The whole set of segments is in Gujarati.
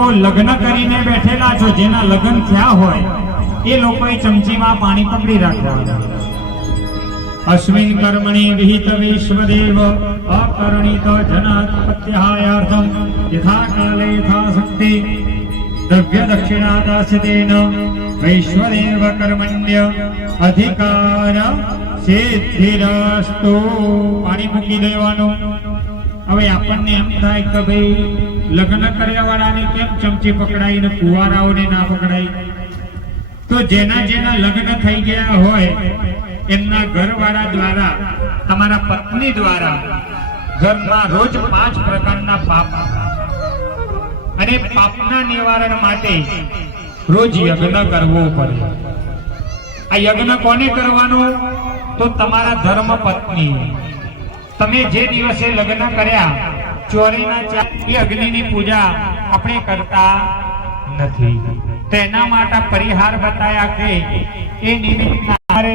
લોકો લગ્ન કરીને બેઠેલા છો, જેના લગ્ન થયા હોય એ લોકોએ ચમચીમાં પાણી પકડી રાખવાનું. અસ્મિન કર્મણિ વિહિત વિશ્વદેવ અકર્ણિત જનોત્પત્ત્યાર્થમ યથા કાલે યથા શક્તિ દ્રવ્ય દક્ષિણા દાસ્યતેન વૈશ્વદેવ કર્મણ્ય અધિકાર સિદ્ધિરસ્તુ. પાણી મૂકી દેવાનું. હવે આપણને એમ થાય કે ભાઈ લગ્ન કર્યા વાળાને કેમ ચમચી પકડાઈ ને કુંવારાઓને ના પકડાય? તો જેના જેના લગ્ન થઈ ગયા હોય એમના ઘરવાળા દ્વારા, તમારા પત્ની દ્વારા ઘરમાં રોજ 5 પ્રકારના પાપ, અને પાપના નિવારણ માટે રોજ યજ્ઞ કરવો પડે. આ યજ્ઞ કોને કરવાનો? તો તમારા ધર્મ પત્ની. તમે જે દિવસે લગ્ન કર્યા ચોરીના એ અગ્નિની પૂજા આપણે કરતા નથી. તેના માટે પરિહાર બતાયા કે એ નિમિત્તે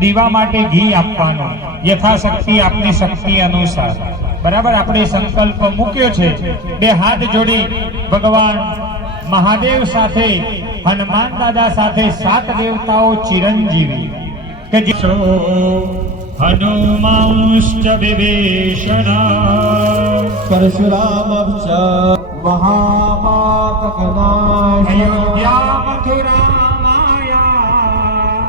દીવા માટે ઘી આપવાનું યથાશક્તિ, આપની શક્તિ અનુસાર. બરાબર, આપણે સંકલ્પ મૂક્યો છે. 2 હાથ જોડી ભગવાન મહાદેવ સાથે, હનુમાન દાદા સાથે 7 દેવતાઓ ચિરંજીવી કે હનુમાંશ્ચ વિભીષણ પરશુરામશ્ચ મહાપાતકનાશક અયોધ્યા મથુરા માયા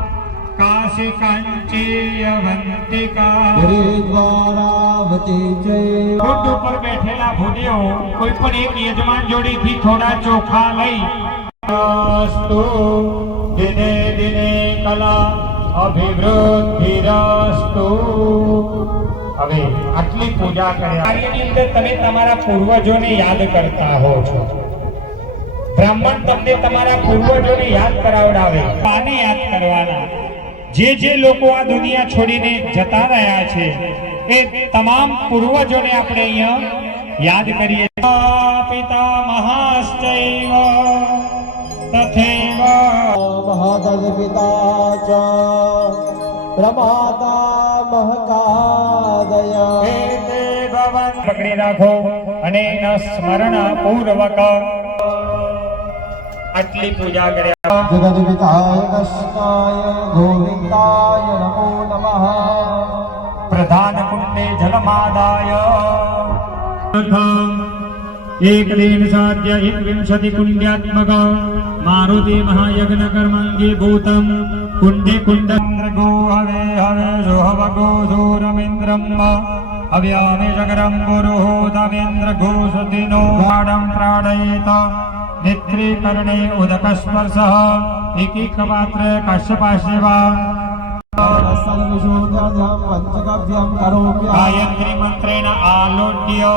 કાશી કાંચીયવંતિકા હરિદ્વારાવતી ચૈવ. ઊંટ ઉપર બેઠેલા ભૂદેવો કોઈ પણ એક યજમાન જોડેથી થોડા ચોખા લઈ અસ્તુ દિને દિને કલા અભિવૃદ્ધિરસ્તુ. હવે આટલી પૂજા કર્યા કાર્યની અંદર તમે તમારા પૂર્વજોને યાદ કરતા હો છો. બ્રાહ્મણ તમને તમારા પૂર્વજોને યાદ કરાવડાવે. આને યાદ કરવાના. જે લોકો આ દુનિયા છોડીને જતા રહ્યા છે એ તમામ પૂર્વજોને આપણે અહીંયા યાદ કરીએ. પિતા મહાશ્ચૈવ તથૈવ મહાદજ પિતા ચ પ્રમાતા મહકાદય. એતે ભવન. પકડી રાખો અને એના સ્મરણ પૂર્વક આટલી પૂજા કર્યા. જગદપિતાય કૃષ્ણાય ગોવિંદાય નમો નમઃ. પ્રધાન કુંડે જલમાદાય એકદીન સાધ્ય 21 કુંડ્યાત્મક મારુતિ મહાયજ્ઞ કર્માંગે ભૂતમ કુંડે કુંડન્દ્રગો હવે હવે સોહવગો સૂરમિન્દ્રમ અવ્યામે જગરમ પુરુહોદમેન્દ્ર ઘોષતિનો ગાઢમ પ્રાડયેત નેત્રીકરણે ઉદકસ્પર્શ એકીકપાત્ર કશ્યપાશ્યવા. ગાયત્રી મંત્રેણ આલોટ્ય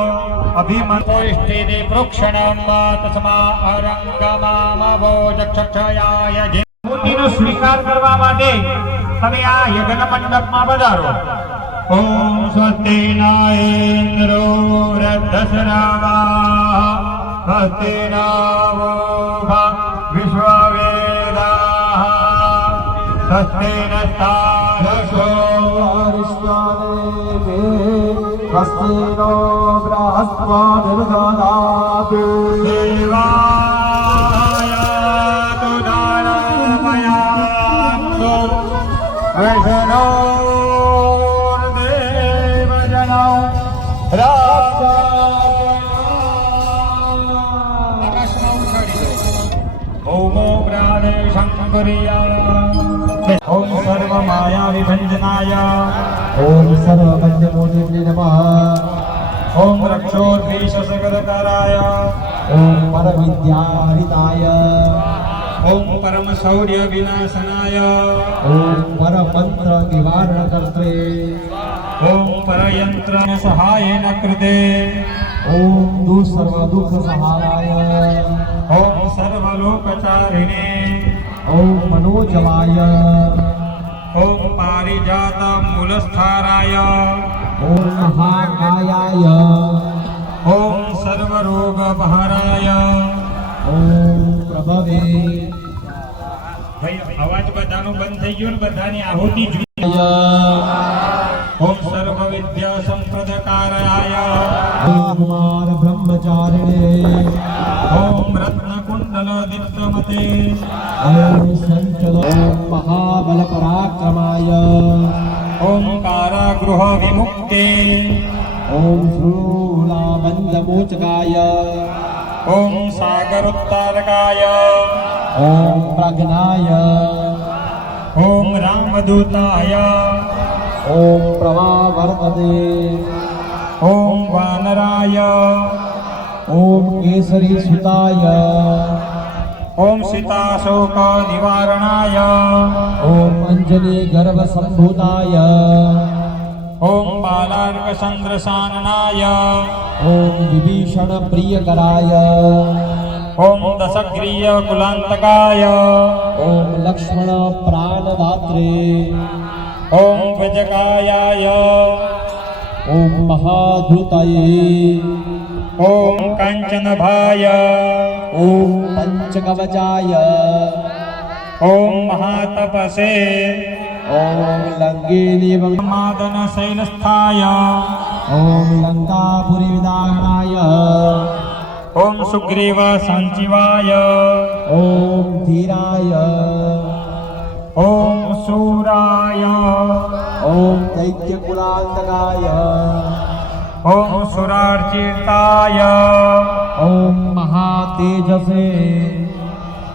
અભિમતોષ્ઠેને પ્રોક્ષણમ તસ્મા અરંગમામવો ચક્ષક્ષયાય. મૂર્તિનો સ્વીકાર કરવા માટે તમે આ યજ્ઞ મંડપમાં પધારો. ઓમ સ્વસ્તિ ન ઇન્દ્રો વૃદ્ધશ્રવા સ્વસ્તિ નો વિશ્વવેદાઃ સ્વસ્તિ નસ્તારસો અરિષ્ટાને સ્વસ્તિ નો બૃહસ્પતિર્દધાતુ. દેવાયાતુ દાનમયાતુ વૈષ્ણોર્દેવજનૌ ઓમો પ્રાણે શંકરિયા. ઓમ સર્વ માયા વિભંજનાય. ઓમ સર્વપંચમૂર્તિને નમઃ. ઓમ રક્ષોર્ભીષસગરકારાય. ઓમ પરવિદ્યાહિતાય. ઓમ પરમ શૌર્ય વિનાશનાય. ઓમ પરમંત્ર નિવારણકર્ત્રે. ઓમ પરયંત્ર સહાયેન કૃતે. ઓમ દુઃસર્વ દુઃખ સહારાય. ઓમ સર્વલોકચારિણે. ઓમ મનોજવાય. ઓમ પારિજાત મૂલસ્થારાય. ઓમ મહાકાયાય. ઓમ સર્વરોગપહરાય. ઓમ પ્રભવે. ભાઈ અવાજ બધાનો બંધ થઈ ગયો ને, બધાની આહુતિ જોઈ. ઓમ સર્વ વિદ્યા સંપ્રદકારાય. ઓમ કુમાર બ્રહ્મચારિણે. ઓમ મંડલ દીપ્તમતે ઓમ સંચલો ઓમ મહાબલ પરાક્રમાય ઓમ કારાગૃહ વિમુક્તે ઓમ શૂલાબંધ મોચકાય ઓમ સાગરોત્તારકાય ઓમ પ્રજ્ઞાય ઓમ રામદૂતાય ઓમ પ્રવાવર્તતે ઓમ વાનરાય ઓમ કેસરી સુતાય ઓમ સીતાશોક નિવારણાય ઓમ અંજની ગર્ભ સંભૂતાય ઓમ બાલાર્ક ચંદ્રસાનનાય ઓમ વિભીષણ પ્રિયકરાય ઓમ દશગ્રીય કુલાંતકાય ઓમ લક્ષ્મણ પ્રાણદાત્રે ઓમ વિજકાયાય ઓમ મહાધૃતાય ઓમ કાંચનભાય ઓમ પંચકવચાય ઓમ મહાતપસે ઓમ લંગેની માદન શૈલસ્થાય ઓમ લંકાપુરી વિદારણાય ઓમ સુગ્રીવ સંજીવાય ઓમ ધીરાય ઓમ સુરાય ઓમ દૈત્ય કુલાંતકાય ઓમ સુરાર્ચિતાય ઓમ મહાતેજસે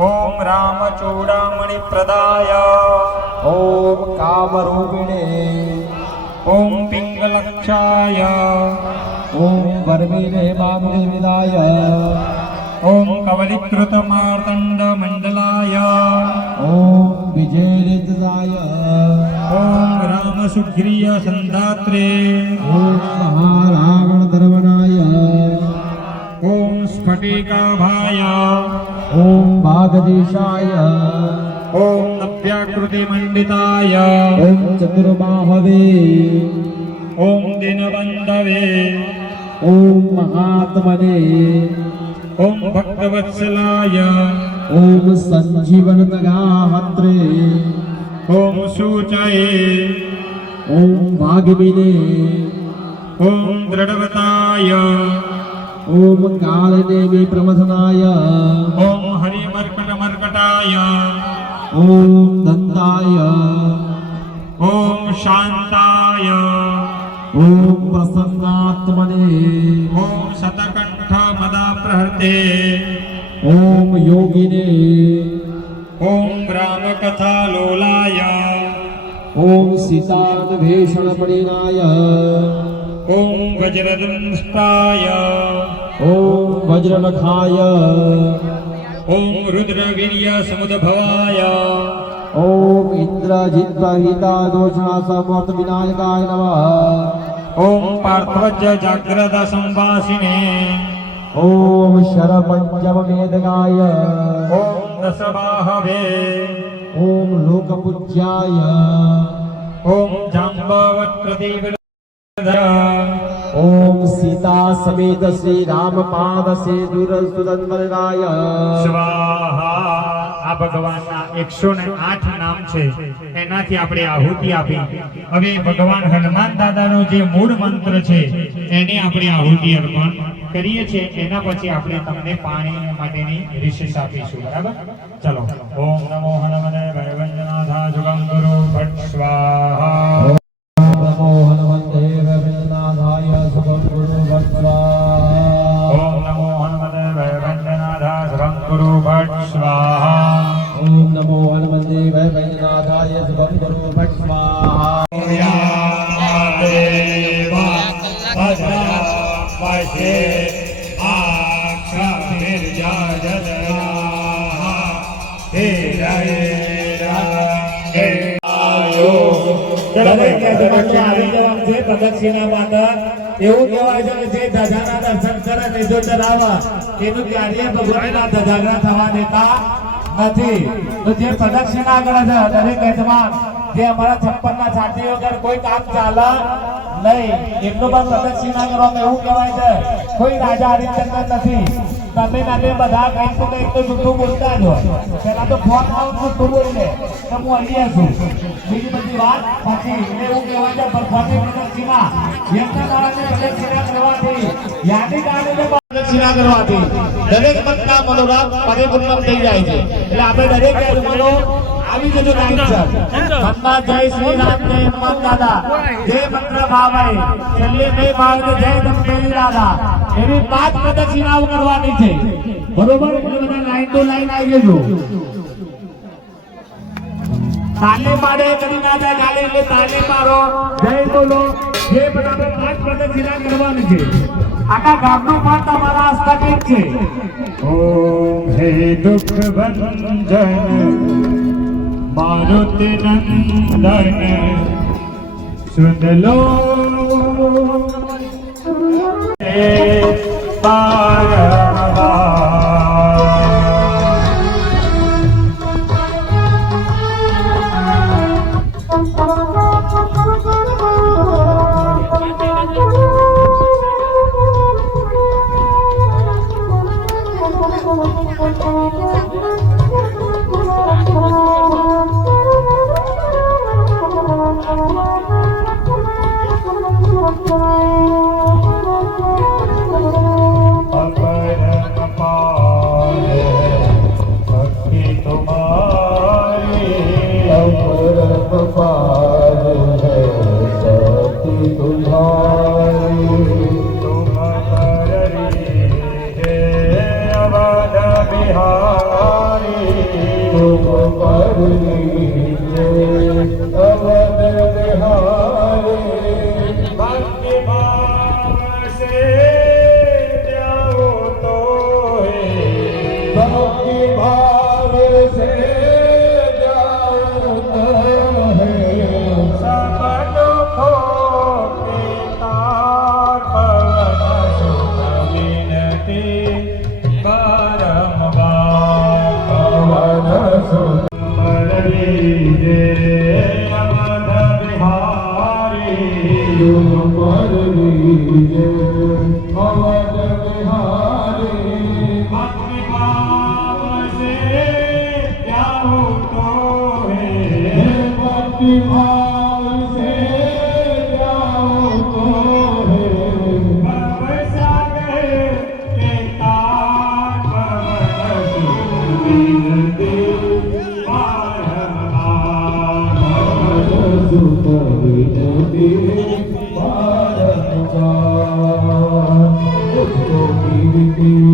ઓમ રામચૂડામણિ પ્રદાય ઓમ કામરૂપિણે ઓમ પિંગલક્ષાય ઓમ વર્મિને મામિને વિદાય ઓમ કવલીકૃત માર્તંડ મંડલાય ઓમ વિજયરિતદાય ઓમ રામ સુગ્રીય સંધાત્રે ઓમ મહારાવણ ધર્મનાય ઓમ સ્ફટિકાભાય ઓમ વાગદીશાય ઓમ નભ્યાકૃતિ મંડિતાય ઓમ ચતુર્બાહવે ઓમ દિનબંધવે ઓમ મહાત્મને ઓમ ભક્તવત્સલાય ઓમ સંજીવનતગાહત્રે ઓમ સૂચયે ઓમ ભાગિને ઓમ દ્રઢવતાય ઓમ કાળનેમી પ્રમથનાય ઓમ હરિમર્કટમર્કટાય ઓમ દંતાય ઓમ શાંતાય ઓમ પ્રસન્નાત્મને ઓમ શતકંઠ મદાપ્રહર્તે ઓમ યોગિને ઓમ રામકથા લોલાય ઓમ સીતાદભીષણ પરિણાય ઓમ વજ્રદંષ્ટાય ઓમ વજ્રનખાય ઓમ રુદ્રવીર્ય સમુદભવાય ઓમ ઇન્દ્રજિત્પ્રહિતા દોષણા સમર્થ વિનાયકાય નમઃ ઓમ પાર્થવજ્ય જાગ્રત સંવાસિને ઓમ શરપંચમ મેદગાય ઓમ દશબાહવે ઓમ લોકપૂજ્યાય ઓમ જાંબવત્રદેવ ઓમ સીતા સમેત શ્રી રામ પાદ સેતુર સુદંવરાય સ્વાહા. આ ભગવાનના 108 નામ છે, એનાથી આપણે આહુતિ આપી. હવે ભગવાન હનુમાન દાદાનો જે મૂળ મંત્ર છે એને આપણે આહુતિ અર્પણ કરીએ છીએ. એના પછી આપણે તમને પાણી માટેની રિશેષ આપીશું. બરાબર? ચલો. ઓમ નમો હનુમતે વૈવંજનાથા જુગમ ગુરુ ભટ્ટ સ્વાહા. નમો હનુમતે વૈદ્યનાથાય શુભં ગુરુ ભટ્ટ ઓમ નમો હનુમતે વૈવંજનાથા જુગમ ગુરુ ભટ્ટ સ્વાહા. ઓમ નમો હનુમતે વૈદ્યનાથાય શુભં ગુરુ ભટ્ટ સ્વાહા પ્રદક્ષિણા માટે એવું કહેવાય છે કે જે ધજાના દર્શન કરે ને જો ચલાવે એનું કાર્ય ભગવાનના ધજાના થવા દેતા નથી. તો જે પ્રદક્ષિણા કરે છે દરેક યજમાન જે અમારા 56 ના છાતી વગર કોઈ કામ ચાલે નહીં, એટલું પણ પ્રદક્ષિણા કરવામાં એવું કહેવાય છે કોઈ રાજા હરિશ્ચંદ્ર નથી. તમે ને અમે બધા કહીશું કે એક તો જૂઠું બોલતા જ હોય. પહેલા તો ફોન આવું જૂઠું બોલીને તો હું અહીંયા છું. બીજી બધી વાત પછી એટલે એવું કહેવાય છે ભગવાનની પ્રદક્ષિણા યજ્ઞ કાળને પ્રદક્ષિણા કરવાથી યાદી કાળને પ્રદક્ષિણા કરવાથી દરેક મનના મનોરથ પરિપૂર્ણ થઈ જાય છે. એટલે આપણે દરેક મનો આવી જજો ટાઈમ સર. મનમાં જય શ્રી રામ, જય હનુમાન દાદા, જય મંત્ર ભાવે, છેલ્લે નહીં ભાવે તો જય દંપેલી દાદા. એવી 5 પ્રદક્ષિણાઓ કરવાની છે. બરોબર? એટલે બધા લાઈન ટુ લાઈન આવી જજો. તાલી મારે કરી ના જાય ગાલે એટલે તાલી મારો, જય બોલો, જે બધા 5 પ્રદક્ષિણા કરવાની છે. આખા ગામનું પણ તમારા હસ્તક છે. ઓમ હે દુઃખ ભંજન મારુતિ નંદન સુન લો હે दिल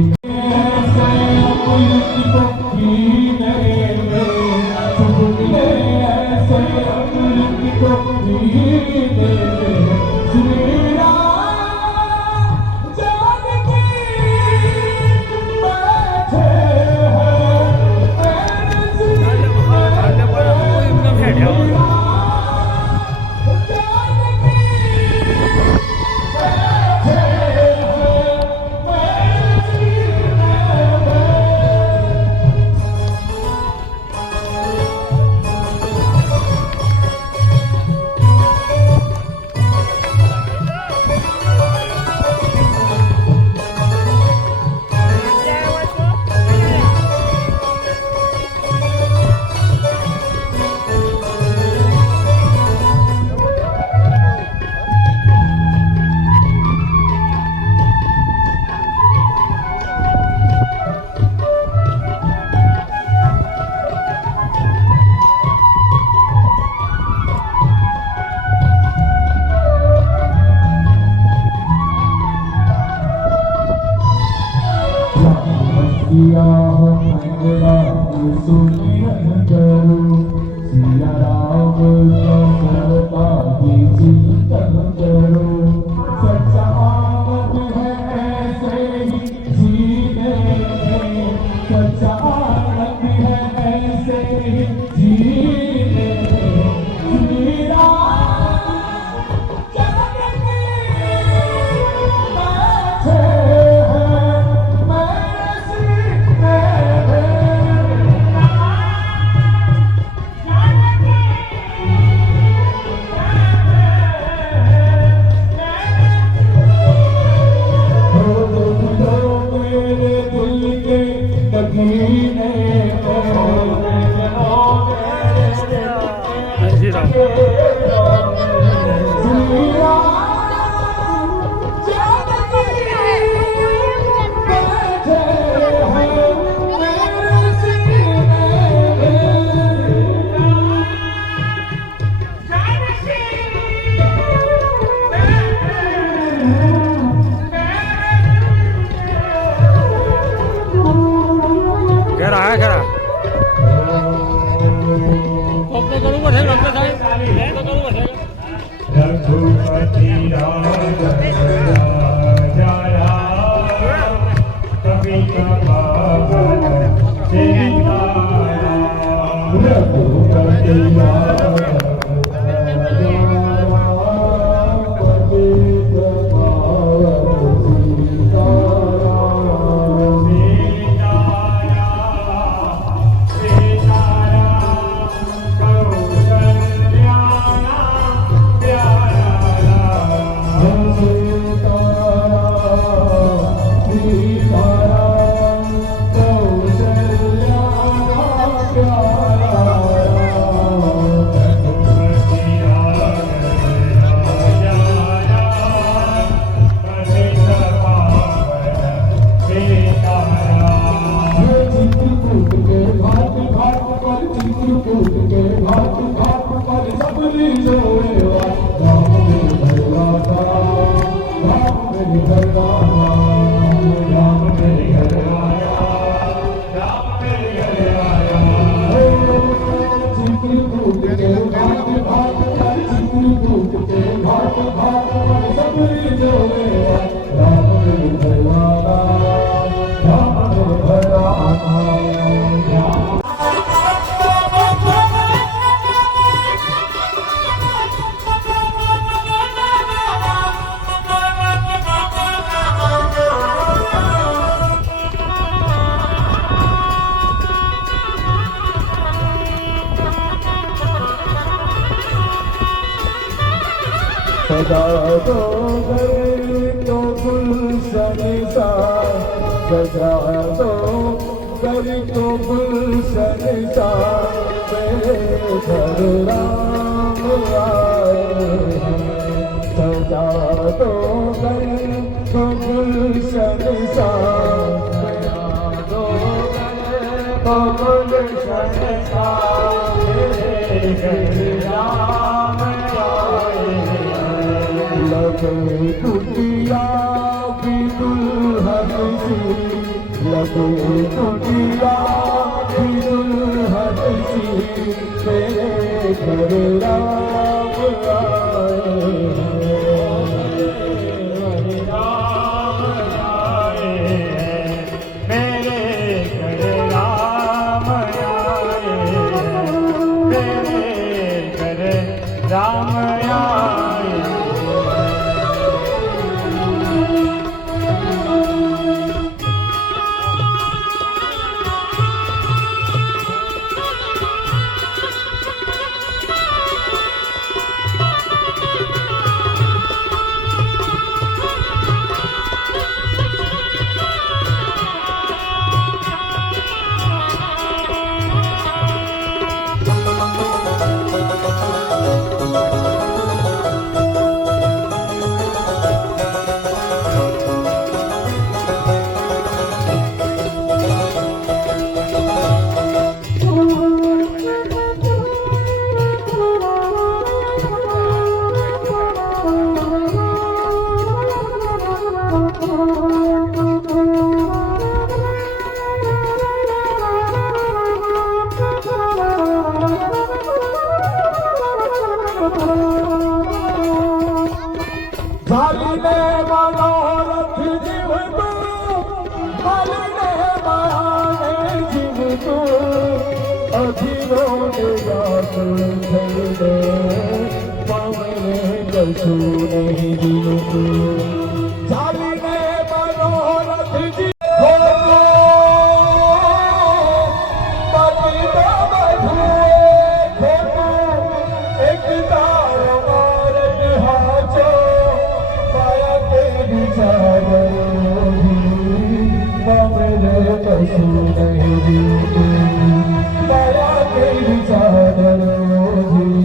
ઘેરા હા ઘેરા रघुपति कवि सजा दो गए तो गुलशन सा सजा दो गए तो गुलशन सा मेरे घर राम आए हैं। सजा दो गए तो गुलशन सा सजा दो गए तो गुलशन सा मेरे घर राम आए हैं। लगे दुनिया की दुल्हन सी लगे दुनिया की दुल्हन सी तेरे घर राम आए हैं। राम आए हैं मेरे घर राम आए हैं मेरे घर राम आए हैं। झालीने मनोरथ जीव तू झालीने मायाने जीव तू अधीरो निराश धरने पावने कछु नहीं जीव तू झालीने मनोरथ जीव Soon નહીં જીવતી દયા તેરી ચાદરોજી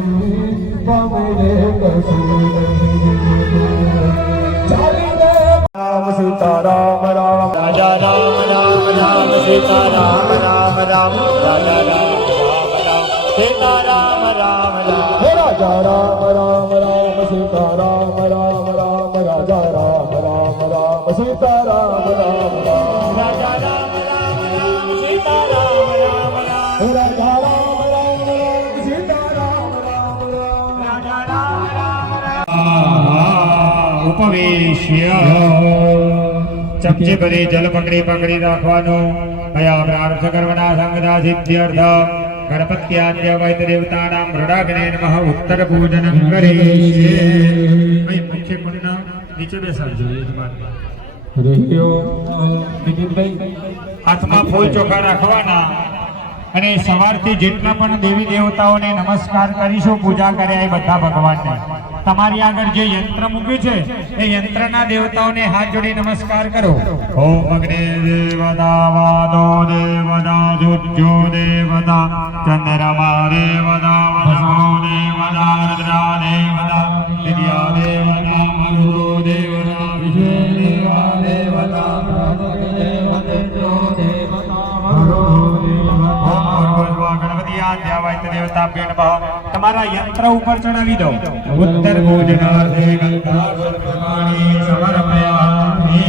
પમને કશું નહીં ચાલી રે રામ સીતારામ રામ રાજા રામ રામ રામ સીતારામ રામ રામ રાજા રામ રામ રામ સીતારામ રામ રામ હે રાજા રામ રામ રામ સીતારામ રામ રામ રાજા રામ રામ રામ સીતારામ રામ રામ રાજા રામ રામ રામ સીતારામ રામ રામ હે રાજા રામ રામ રામ સીતારામ રામ રામ રાજા રામ રામ રામ ઉપવેશ્ય ચમચી ભરી જલ પકડી રાખવાનું કયા પ્રાર્થ કરવાના સંગદા સિદ્ધ્યર્થ ગણપતિ આદ્ય વૈદ દેવતાનામ મૃડાગ્ને નમઃ ઉત્તર પૂજનમ કરીએ ભાઈ મુખ્ય કુંડના નીચે બેસાડજો હાથમાં ફૂલ ચોખા રાખવાના અને સવારથી જેટલા પણ દેવી દેવતાઓને નમસ્કાર કરીશું પૂજા કર્યા એ બધા ભગવાનને તમારી આગળ જે યંત્ર મૂક્યું છે એ યંત્રના દેવતાઓને હાથ જોડી નમસ્કાર કરો ઓમ અગ્ને દેવતા વાદો દેવતા દુર્જો દેવતા ચંદ્રમા દેવતા વસો દેવતા રુદ્રા દેવતા દિવ્યા દેવતા મરુદો દેવતા વિજય દેવા દેવતા ગણપતિ આદ્ય વૈદ દેવતા પીઠ તમારા યંત્ર ઉપર ચડાવી દો ઉત્તર ભોજનાર્થે ગંગાજળપાણી સમર્પયામિ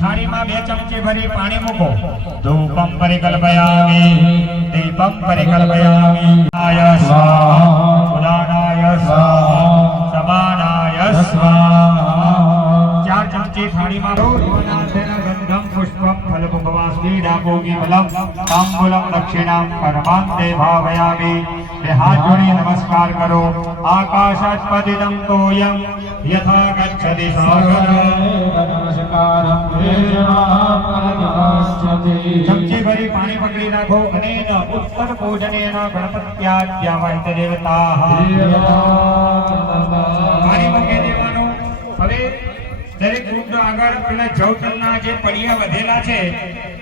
થાળીમાં 2 ચમચી ભરી પાણી મૂકો ધૂપમ પરિકલ્પયામિ દીપમ પરિકલ્પયામિ આય સ્વાહા ઉદાનાય સ્વાહા સમાનાય સ્વાહા 4 ચમચી થાળીમાં ગંધમ પુષ્પમ ફલપુષ્પવાસ્તી ડાકોગી ફલમ તાંબૂલમ દક્ષિણામ પરમાંતે ભાવયામિ બે હાથ જોડી નમસ્કાર કરો આકાશાત પતિતમ તોયમ યથા ગચ્છતિ સાગર ચમચી ભરી પાણી પકડી રાખો અનેન ઉત્તર પૂજનેન ગણપત્યાદ્ય વૈદ દેવતાઃ પાણી મૂકી દેવાનું હવે દરેક કુંડ આગળ પેલા જવતલના જે પડિયા વધેલા છે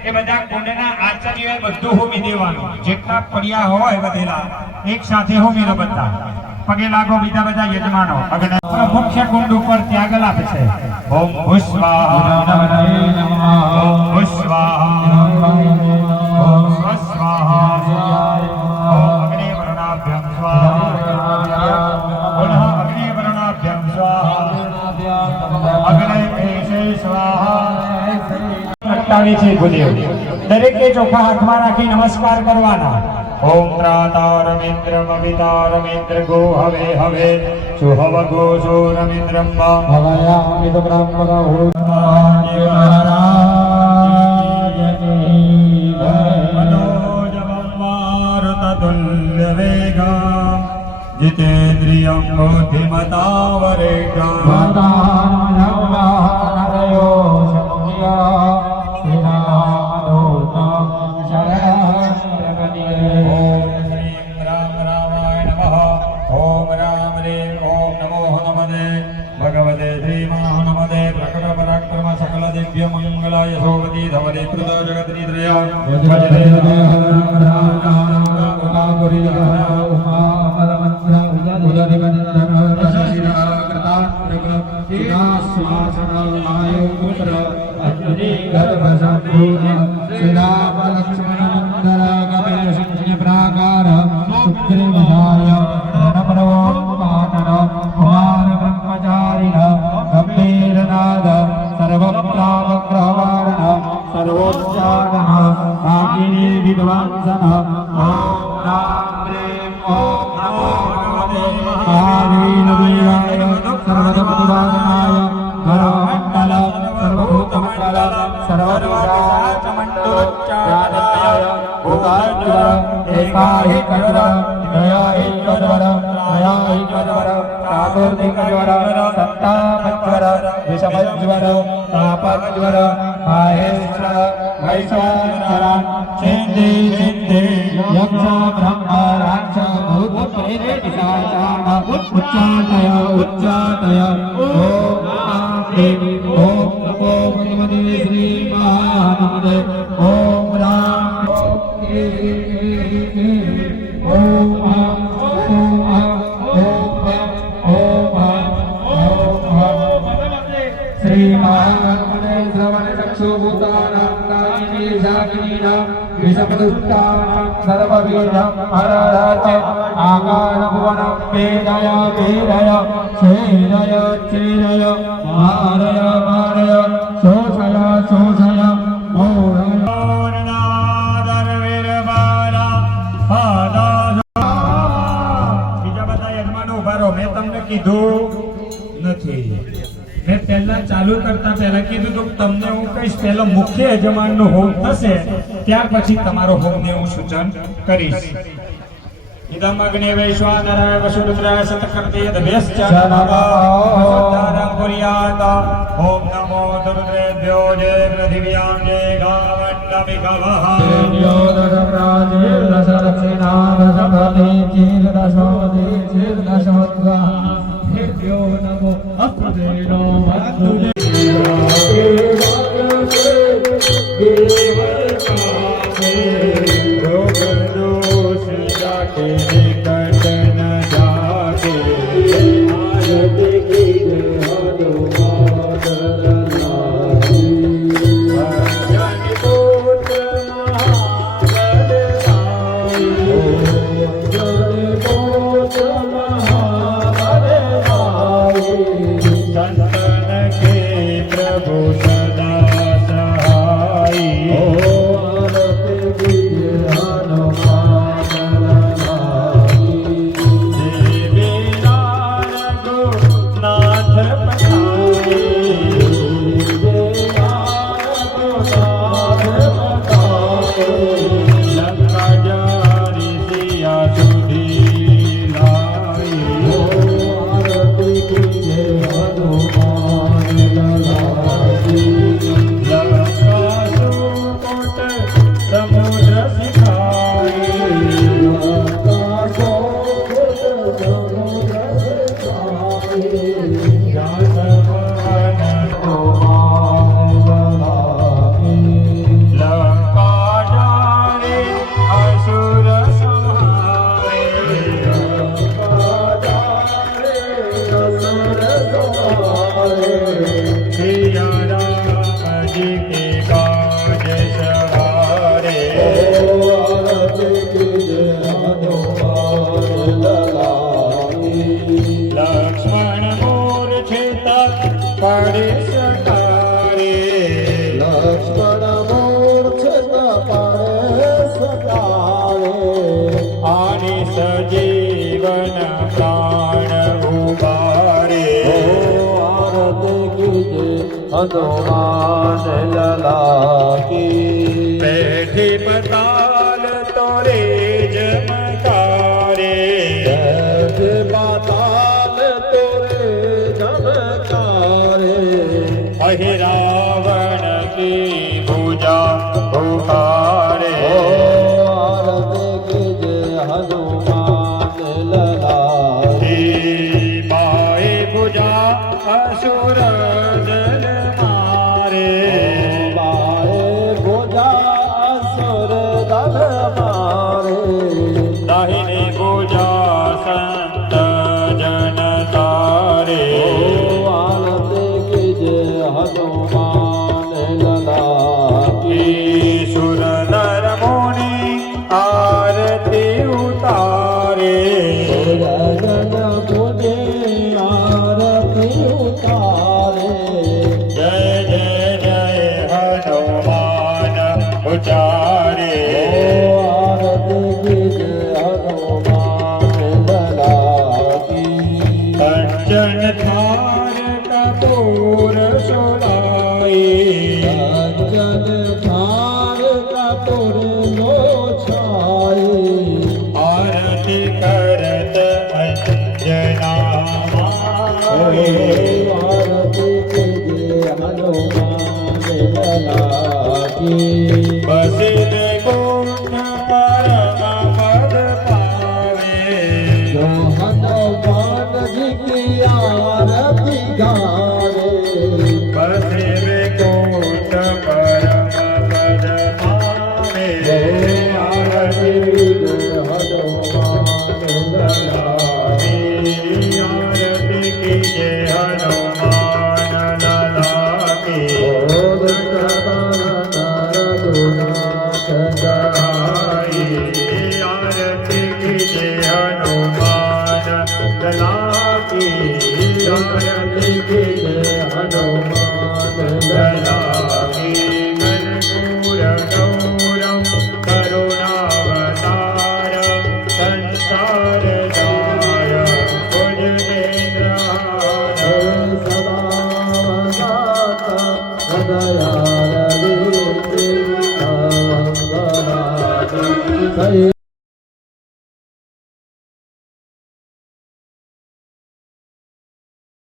એ બધા કુંડના આચાર્યોએ બધું હોમી દેવાનું જેટલા પડિયા હોય વધેલા એક સાથે હોમી લો બધા પગે લાગો બીજા બધા યજમાનો મુખ્ય કુંડ ઉપર ત્યાગલ આપે છે ઓમ ભુસ્વાહા ઓમ ભુસ્વાહા ઓમ સ્વસ્વાહા ઓમ અગ્નિ વર્ણાભ્યં સ્વાહા પુનઃ અગ્નિ વર્ણાભ્યં સ્વાહા દરેકે ચોખા હાથમાં રાખી નમસ્કાર કરવાના ઓમ ત્રાતારમિન્દ્રમવિતારમિન્દ્ર ગો હવે હવે સુહવ ગો સોરમિન્દ્રમ ભવયામિ તો બ્રહ્મણો મનોજવમ વેગા जितेन्द्रियं भगवते श्री महानमदे प्रकट पराक्रम सकल दिव्य मंगलाय सोवती धवले कृत जगत निद्रया ओम राम जगदुत्थानं सर्ववीर्यं हरते आकारभुवनं वेदय वेदय छेदय छेदय मारय मारय शोषय शोषय બીજા બધા યજમાનો ઉભા રહો. મેં તમને કીધું નથી, મેં પહેલા ચાલુ કરતા પહેલા કીધું તો તમને હું કહીશ પહેલો મુખ્ય યજમાનનો હોમ થશે ત્યાર પછી તમારો હોમને હું સૂચન કરીશ. ઇદમ અગ્નિ વૈશ્વાનરાય વસુરુદ્રાય સતકર્તેદભ્યશ્ચ નમઃ વસુધારં પુર્યાત. ઓમ નમો દરુદ્રેભ્યો જય પૃથિવ્યાં જય ગાવન્નમિકવઃ. સજીવન પ્રાણ ઉબારે. હનુમાન લલાકી બેઠી પતાલ તોરે જમકારે. પાતાલ તોરે જનકારે અહીં રાવણ કી પૂજા ભૂખારે. હનુમાન લલાકી બાએ પૂજા અસુર જલ મારે. બાએ ભોજા અસુર દલ મારે દાહિની પૂજા સંત જન તારે. હનુમાન લલાકી સુર નર મુનિ આરતી ઉતારે. જન મુનિ આરતી ઉતારે જય જય જય હનુમાન ઉચારે. આરતી હનુમાન લલાકી કંચન થાર કપૂર સોલાઈ. જન થાર કપૂર નો છાઈ આરતી કરત અંજના માય. બસિત ગુણ પરમ પદ પાવે. બસિત ગુણ પરમ પદ પાવે. આરતી કીજે હનુમાન લલાકી. શારદા